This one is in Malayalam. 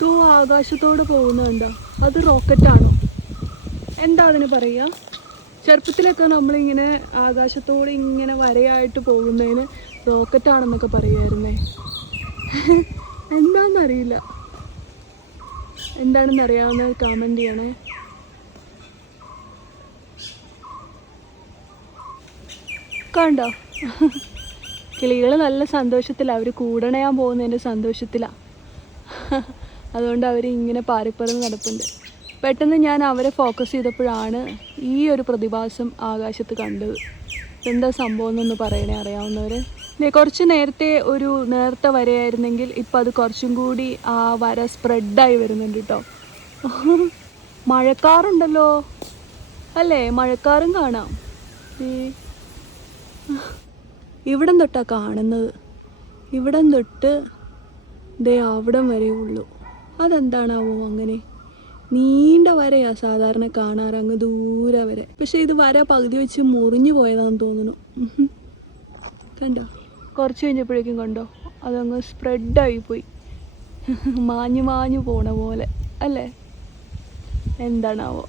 തോ ആകാശത്തോടെ പോകുന്നുണ്ടോ? അത് റോക്കറ്റാണോ? എന്താ അതിന് പറയുക? ചെറുപ്പത്തിലൊക്കെ നമ്മളിങ്ങനെ ആകാശത്തോടെ ഇങ്ങനെ വരയായിട്ട് പോകുന്നതിന് റോക്കറ്റാണെന്നൊക്കെ പറയുമായിരുന്നേ. എന്താണെന്നറിയില്ല. എന്താണെന്ന് അറിയാവുന്നവർ കമൻറ്റ് ചെയ്യണേ. കണ്ടോ, കിളികൾ നല്ല സന്തോഷത്തിലാണ്. അവർ കൂടണയാൻ പോകുന്നതിൻ്റെ സന്തോഷത്തിലാണ്. അതുകൊണ്ട് അവർ ഇങ്ങനെ പാറിപ്പറന്ന് നടപ്പുണ്ട്. പെട്ടെന്ന് ഞാൻ അവരെ ഫോക്കസ് ചെയ്തപ്പോഴാണ് ഈ ഒരു പ്രതിഭാസം ആകാശത്ത് കണ്ടത്. എന്താ സംഭവം എന്നൊന്ന് പറയണേ അറിയാവുന്നവർ. കുറച്ച് നേരത്തെ ഒരു നേർത്ത വരയായിരുന്നെങ്കിൽ ഇപ്പം അത് കുറച്ചും കൂടി ആ വര സ്പ്രെഡായി വരുന്നുണ്ട് കേട്ടോ. മഴക്കാറുണ്ടല്ലോ അല്ലേ? മഴക്കാറും കാണാം. ഇവിടം തൊട്ടാണ് കാണുന്നത്. ഇവിടം തൊട്ട് ദേ അവിടം വരെ ഉള്ളൂ. അതെന്താണാവോ അങ്ങനെ നീണ്ട വരയാ സാധാരണ കാണാറ്, അങ്ങ് ദൂരെ വരെ. പക്ഷെ ഇത് വര പകുതി വെച്ച് മുറിഞ്ഞു പോയതാണെന്ന് തോന്നുന്നു. കണ്ടോ, കുറച്ച് കഴിഞ്ഞപ്പോഴേക്കും കണ്ടോ അതങ്ങ് സ്പ്രെഡായി പോയി. മാഞ്ഞു മാഞ്ഞു പോണ പോലെ അല്ലേ? എന്താണാവോ.